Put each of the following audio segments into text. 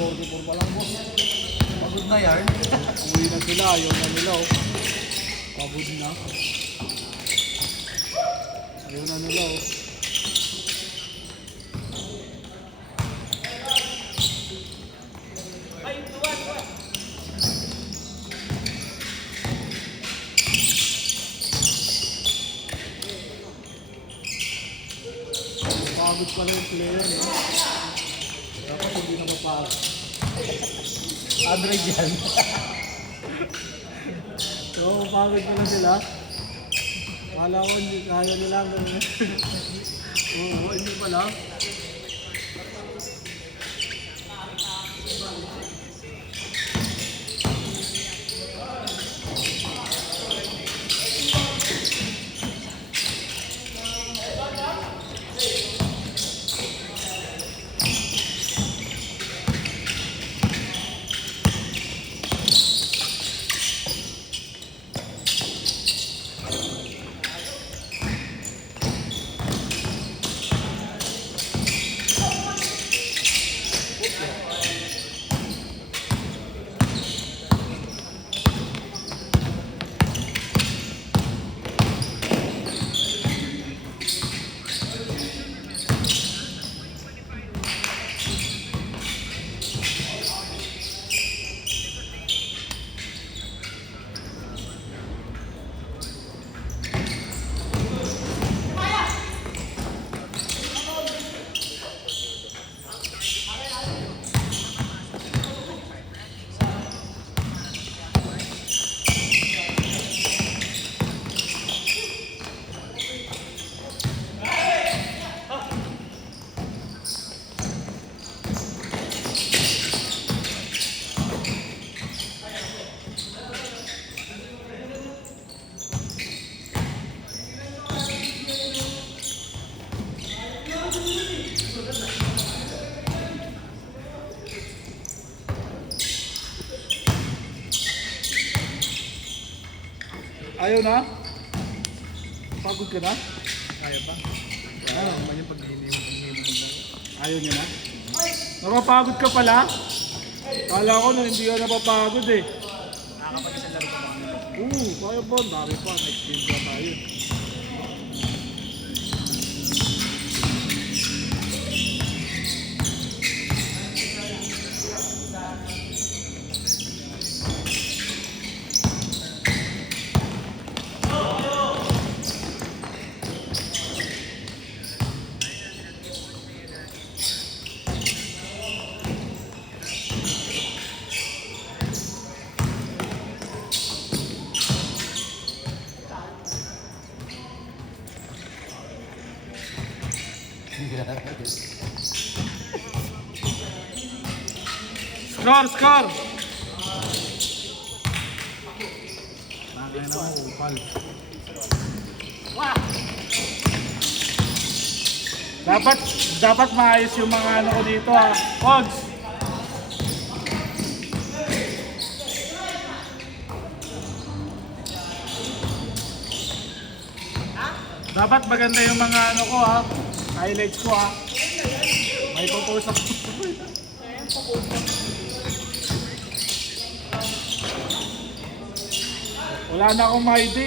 44 pa lang, boss. Pagod na yan. Uwi na sila, ayaw na nila, oh. Pagod na. Ayaw na nila, oh. Pagod pala yung player, eh. Dapat hindi na mapagod. Average yan. So, pagod pala sila. Kala ko hindi kaya nila ang ganun. Oo, hindi pala. Ayaw na? Pagod ka na? Kaya pa. Ah, Naman yung pag-hinihimod na. ayaw niya na? Napapagod ka pala? Kala ko na hindi ka napapagod eh. Nakakapag-isang laro pa lang. Kaya po. Dami pa. Next game na tayo. Score! Nakakaya na ako, upal. Dapat maayos yung mga ano ko dito ha. Pogs! Dapat maganda yung mga ano ko ha. Highlights ko ha. May popost ako. Wala na akong ma-ID.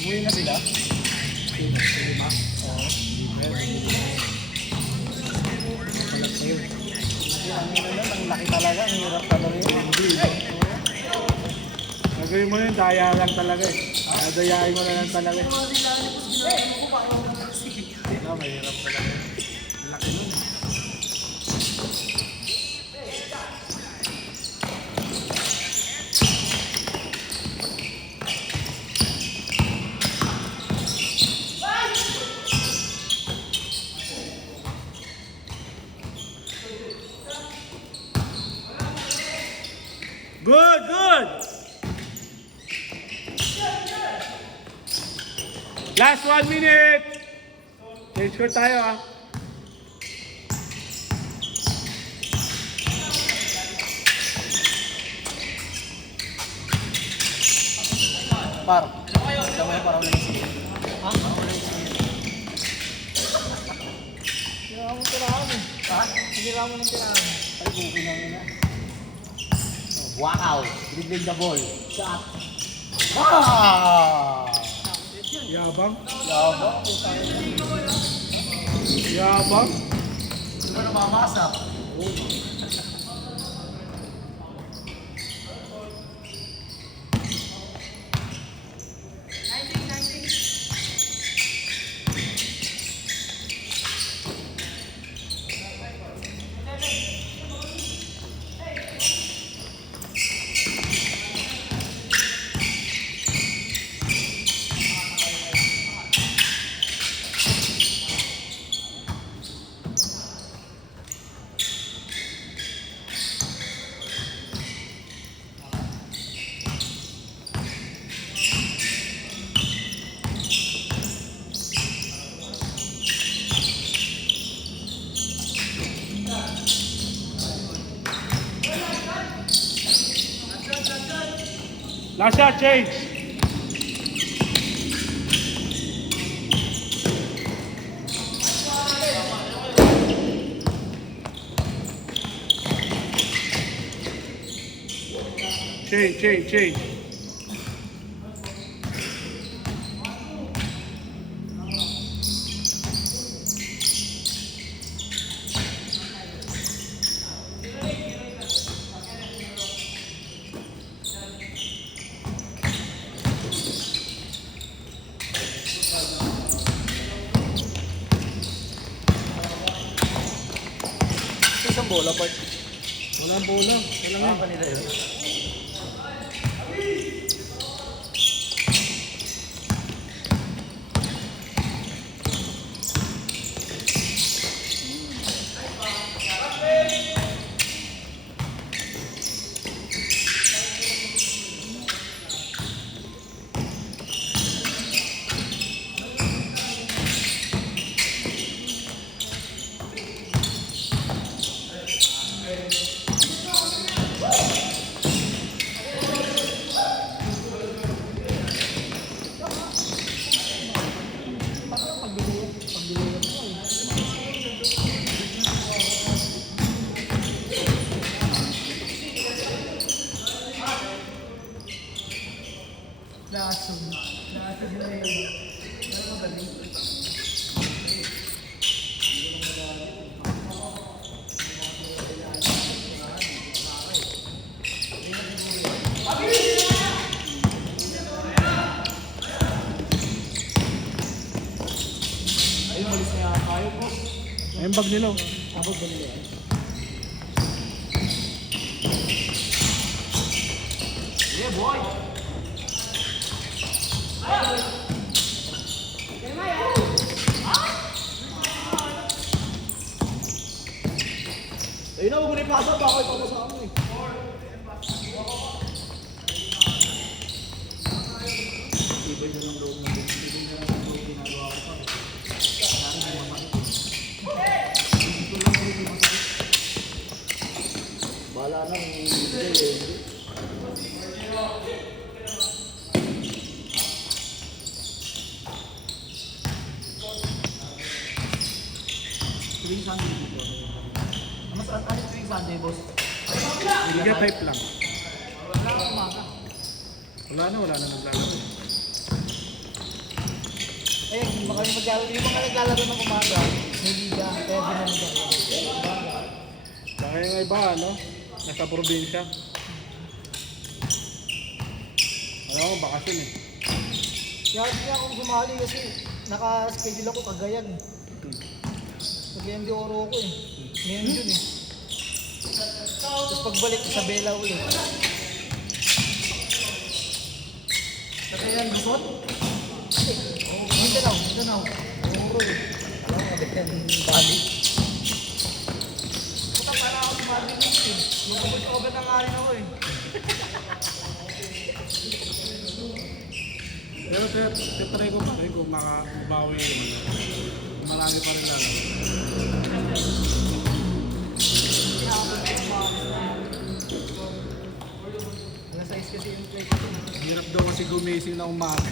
Umuwi na sila? Lima? Oo. Ang laki talaga. Ang hirap talaga yun. Gagawin mo yun, daya lang talaga eh. Dadayain mo na lang talaga eh. Mahirap talaga. Ang laki nun. Good! Last 1 minute! Change score tayo ah. Par. Alam mo na parang ulit siya. Ha? Parang ulit siya. Kailangan mo tirahan eh. Ha? Kailangan mo ng tirahan. Ay, bukin lang yun. Wow! Dribble the ball. Shot. Ah! Yabang. Yabang. Yabang. Hindi mo namamasa. Last shot, change. Change. Isang bola, part. Walang bola. Walang Ano pa nila yun? Ayun, malis na tayo po. Ayun, bag nila. Abot ba nila yan? Yeah, boy! Ayun na, huwag mo na ipasa. Baka ipasa sa amin eh. Ibay na lang loob ng ibay na lang ang loob ginagawa ko pa. Kaya hindi masakit. Dito lang hindi masakit. Bahala na kung hindi eh. Tuwing Sunday dito. Mas ano tuwing Sunday, boss? Liga type lang. Wala kang umaga. Wala na naglalaro. Eh, hindi ba kami maglalaro? Yung mga naglalaro ng umaga, may liga, kaya di na naglalaro. Dahil nga iba, no? Nasa probinsya. Alam ko, bakasyon eh. Kaya hindi ako sumali kasi naka-schedule ako Cagayan. Cagayan de Oro ako eh. Ngayon yun eh. Tapos pagbalik, Isabela ulit. Cagayan, Luzon? Mindanao. Oro eh. Alam mo, Cagayan Bali. Puta para ako sumali dito eh. Mag-over na nga rin ako eh. Pero try ko pa rin kung makabawi yun. Marami pa rin lang. Alas 6 kasi yung play ko. Hirap daw kasi gumising na umaga.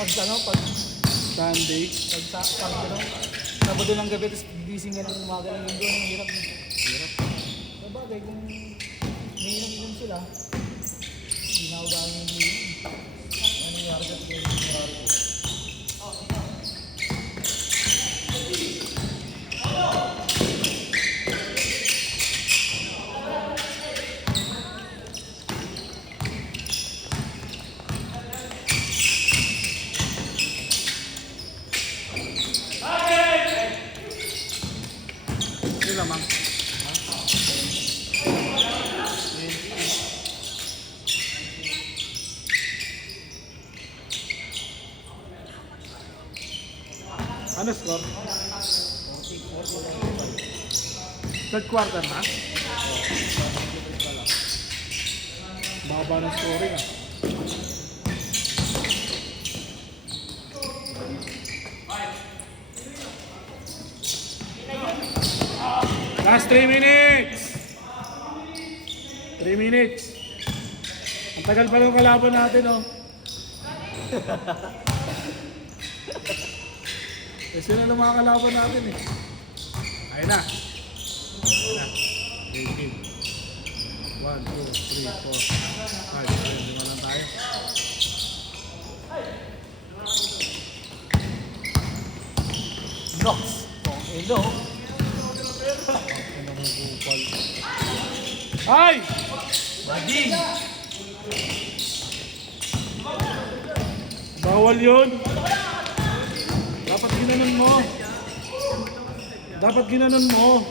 pag Sunday. Sabado ng gabi, tapos gising ka ng umaga ng linggo, ang hirap na. Hirap. Sabagay, kung may inom sila, hindi na ako gawin yung inom. Ano yung harga at yung marami ko. Yun lamang. Ano score? Third quarter na? Baba ng scoring ah. Last 3 minutes! 3 minutes! Ang tagal pa ng kalaban natin oh. Eh sila lang mga kalaban natin eh. Ayun na. Ayun na. Game game. 1, 2, 3, 4, 5, 6, 7 lang tayo. Nox! Oh, hello! Ay! Maging! Bawal yun. Dapat ginanon mo. Dapat ginanon mo.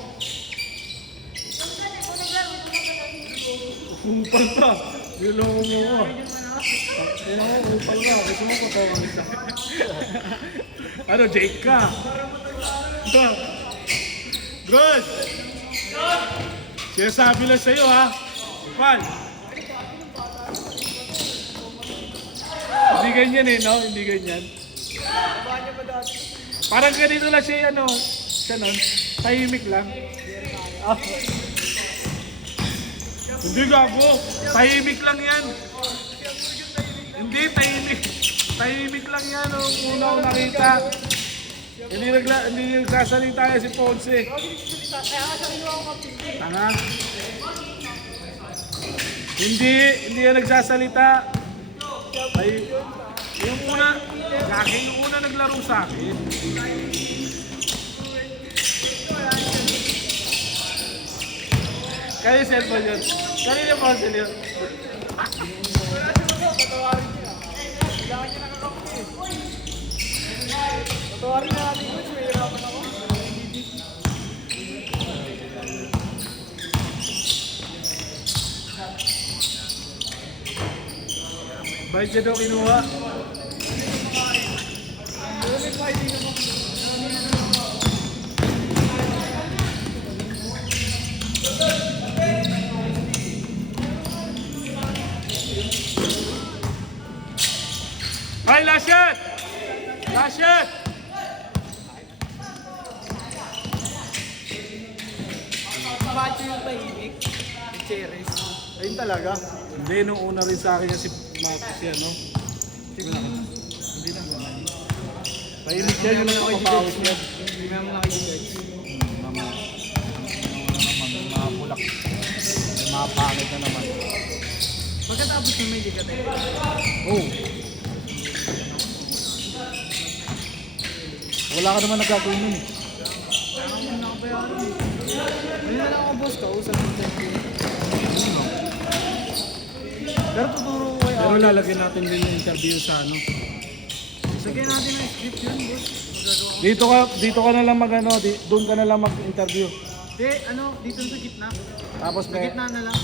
Kupal pa. Niloko mo ko. Kaya ako, kupal ka. Gusto mo patawang isa. Ano, Jake ka? Good! Sinasabi lang sa'yo ha. Kupal. Hindi ganyan eh, no? Hindi ganyan. Parang ganito lang siya, ano, siya nun, tahimik lang. Ah. Hindi gago, tahimik lang yan. Hindi, tahimik. Tahimik lang yan, oh, una ko nakita. Hindi nagsasalita tayo si Ponce. Tanga. Hindi yan nagsasalita. Ay, yung una, yung una naglaro sa akin. Kaya cellphone yun. Kanina yung puzzle yun. Patawarin na natin ko, mahirapan ako. Bakit siya daw kinuha? Ay, last shot! Last shot! Macho yung tahimik. Yung Cheris. Ayun talaga. Hindi, nung una rin sa akin yan si Marcos yan, no? Hindi na. Tahimik yan, yung nakapapawis niya. Hindi naman nakikiguys. Mga bulak. Mga pangit na naman. Pagkatapos yung may ligat eh. Oh. Wala ka naman nagagawin nun eh. Kaya mo na ako bayaran eh. Hindi na lang ako boss ka, usap yung interview. Pero tuturo ko kayo. Pero lalagyan natin din yung interview sa ano. Sagyan natin ang script yun boss. Dito ka na lang doon ka na lang mag-interview. Hindi, ano, dito sa gitna. Tapos Sa may gitna na lang.